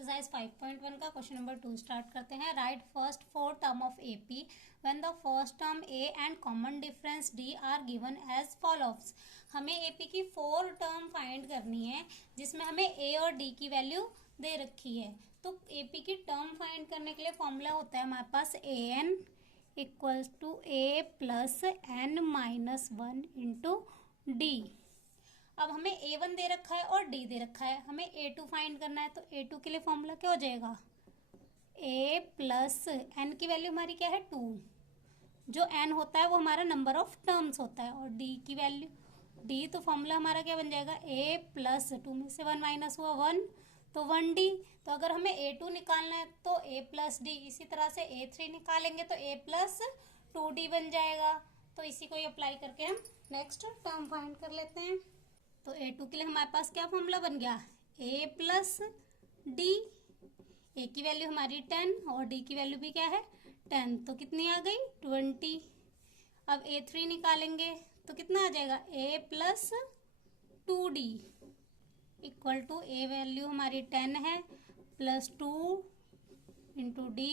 Exercise 5.1 का question number 2 start करते हैं। Right first four term of AP when the first term a and common difference d are given as follows. हमें AP की 4 term find करनी है जिसमें हमें ए और डी की वैल्यू दे रखी है। तो एपी की टर्म फाइंड करने के लिए फॉर्मूला होता है हमारे पास a n equals to a plus n minus 1 into d. अब हमें A1 दे रखा है और D दे रखा है, हमें A2 फाइंड करना है। तो A2 के लिए फॉर्मूला क्या हो जाएगा, A प्लस N की वैल्यू हमारी क्या है 2। जो N होता है वो हमारा नंबर ऑफ टर्म्स होता है। और D की वैल्यू D, तो फॉर्मूला हमारा क्या बन जाएगा, A प्लस 2 में से 1 माइनस हुआ 1 तो 1D। तो अगर हमें A2 निकालना है तो A प्लस D, इसी तरह से A3 निकालेंगे तो A प्लस 2D बन जाएगा। तो इसी को ही अप्लाई करके हम नेक्स्ट टर्म फाइंड कर लेते हैं। तो A2 के लिए हमारे पास क्या फॉर्मूला बन गया, A प्लस D। A की वैल्यू हमारी 10 और D की वैल्यू भी क्या है 10, तो कितनी आ गई 20। अब A3 निकालेंगे तो कितना आ जाएगा, A plus 2D equal to A value हमारी 10 है प्लस 2 इंटू डी,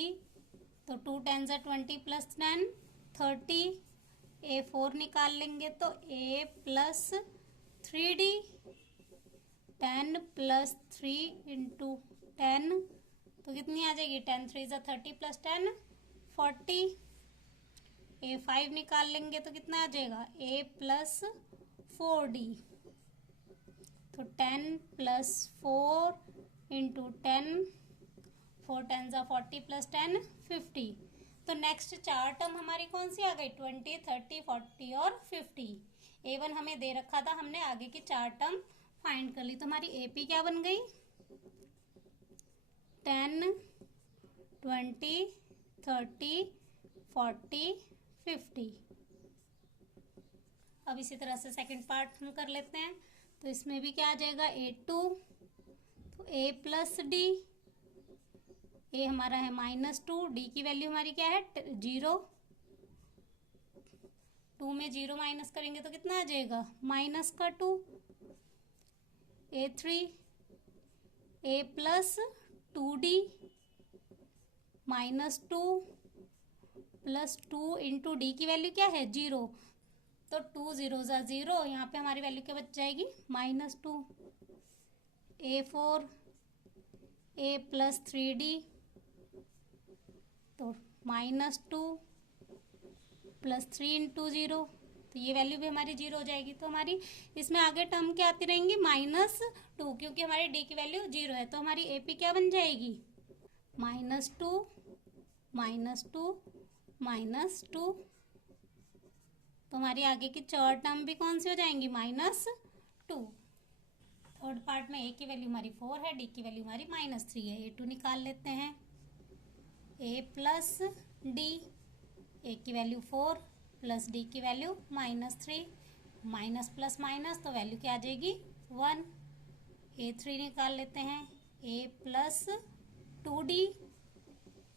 तो 2 10 से 20 प्लस 10 30। A4 निकाल लेंगे तो A plus 3D 10 plus 3 into 10, तो कितनी आ जाएगी 10 3 जा 30 प्लस 10 40। A5 निकाल लेंगे तो कितना आ जाएगा, A प्लस 4D, तो 10 प्लस 4 इंटू 10, 4 10 जा 40 प्लस 10 50। तो नेक्स्ट 4 टर्म हमारी कौन सी आ गई, 20 30 40 और 50। A1 हमें दे रखा था, हमने आगे की 4 टर्म फाइंड कर ली। तो हमारी AP क्या बन गई, 10 20 30 40 50। अब इसी तरह से सेकंड पार्ट हम कर लेते हैं। तो इसमें भी क्या आ जाएगा, A2, तो A प्लस D, A हमारा है -2, D की वैल्यू हमारी क्या है 0, 2 में 0 माइनस करेंगे तो कितना आ जाएगा माइनस का 2। A3 A plus 2D -2 plus 2 into D की वैल्यू क्या है 0, तो 2 0 जा 0, यहाँ पे हमारी वैल्यू क्या बच जाएगी -2। A4 A प्लस 3D, तो -2 प्लस 3 इंटू 0, तो ये वैल्यू भी हमारी 0 हो जाएगी। तो हमारी इसमें आगे टर्म क्या आती रहेंगी -2, क्योंकि हमारी डी की वैल्यू 0 है। तो हमारी एपी क्या बन जाएगी, -2 -2 -2। तो हमारी आगे की 4 टर्म भी कौन सी हो जाएंगी, -2। थर्ड पार्ट में ए की वैल्यू हमारी 4 है, डी की वैल्यू हमारी -3 है। A2 निकाल लेते हैं, A प्लस डी, ए की वैल्यू 4 प्लस डी की वैल्यू -3, माइनस प्लस माइनस तो वैल्यू क्या आ जाएगी 1। A3 निकाल लेते हैं, A प्लस 2D,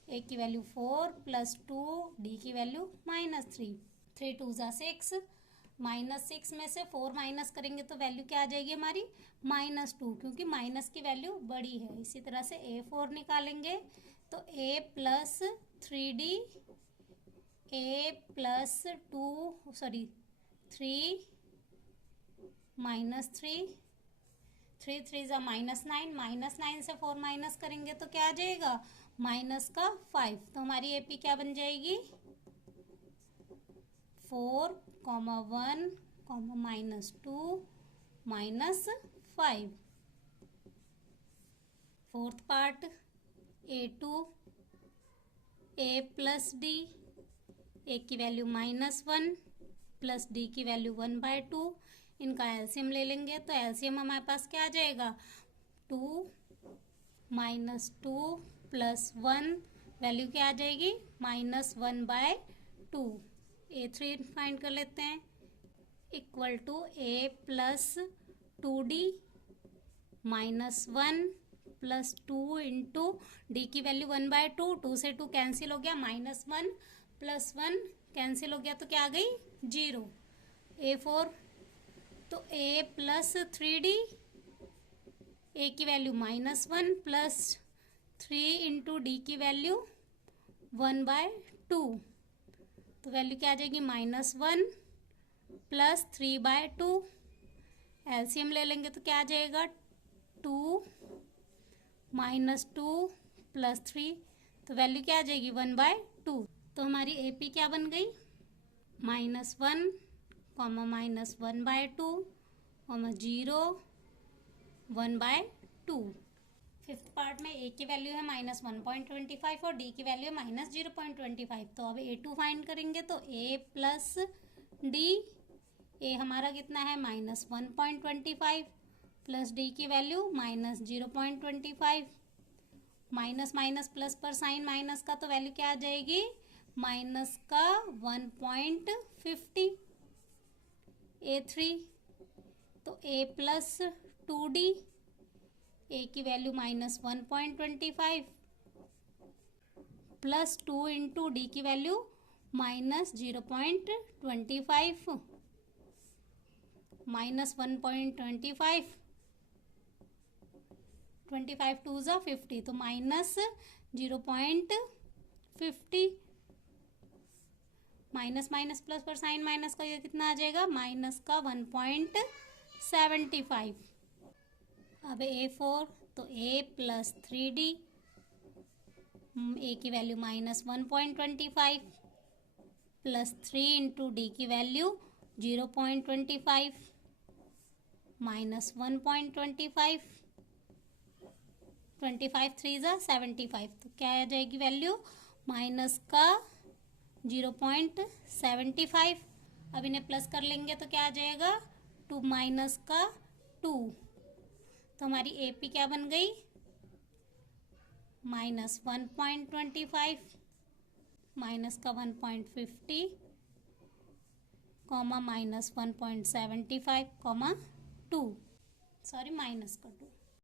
ए की वैल्यू 4 प्लस 2, डी की वैल्यू -3, 3 2 जा 6, -6 में से 4 माइनस करेंगे तो वैल्यू क्या आ जाएगी हमारी -2, क्योंकि माइनस की वैल्यू बड़ी है। इसी तरह से A4 निकालेंगे तो A plus 3D, A plus 3 -3, 3 3 जा -9, -9 से 4 माइनस करेंगे तो क्या आ जाएगा -5। तो हमारी एपी क्या बन जाएगी 4, -1, -2, -5। Fourth part A2 A plus D, ए की वैल्यू -1 प्लस डी की वैल्यू 1/2, इनका एलसीएम ले लेंगे तो एलसीएम हमारे पास क्या आ जाएगा 2 -2 प्लस 1, वैल्यू क्या आ जाएगी -1/2। A3 फाइंड कर लेते हैं, equal to A plus 2D -1 plus 2 into D की वैल्यू 1/2, 2 से 2 कैंसिल हो गया, -1 प्लस 1 कैंसिल हो गया तो क्या आ गई 0। A4 तो A प्लस 3D, ए की वैल्यू -1 प्लस 3 इंटू डी की वैल्यू 1/2, तो वैल्यू क्या आ जाएगी -1 प्लस 3/2। एलसीएम ले लेंगे तो क्या आ जाएगा 2 -2 प्लस 3, तो वैल्यू क्या आ जाएगी 1/2। तो हमारी एपी क्या बन गई -1, -1/2, 0, 1/2। फिफ्थ पार्ट में ए की वैल्यू है -1.25 और डी की वैल्यू है -0.25। तो अब A2 फाइंड करेंगे तो A प्लस डी, ए हमारा कितना है -1.25 प्लस डी की वैल्यू -0.25। माइनस माइनस प्लस पर साइन माइनस का, तो वैल्यू क्या आ जाएगी माइनस का 1.50। A3 तो A प्लस 2D, ए की वैल्यू -1.25 प्लस 2 इंटू डी की वैल्यू -0.25 -1.25, 25 2 ज़ा 50, तो -0.50। माइनस माइनस प्लस पर साइन माइनस का ये कितना आ जाएगा माइनस का 1.75। अब A4 तो A प्लस 3D, ए की वैल्यू -1.25 प्लस 3 इंटू डी की वैल्यू 0.25 -1.25, 25 3 ज़ा 75, तो क्या आ जाएगी वैल्यू माइनस का 0.75। अब इन्हें प्लस कर लेंगे तो क्या आ जाएगा 2 माइनस का 2, तो हमारी एपी क्या बन गई -1.25 माइनस का 1.50 कॉमा -1.75 कॉमा 2, सॉरी माइनस का 2।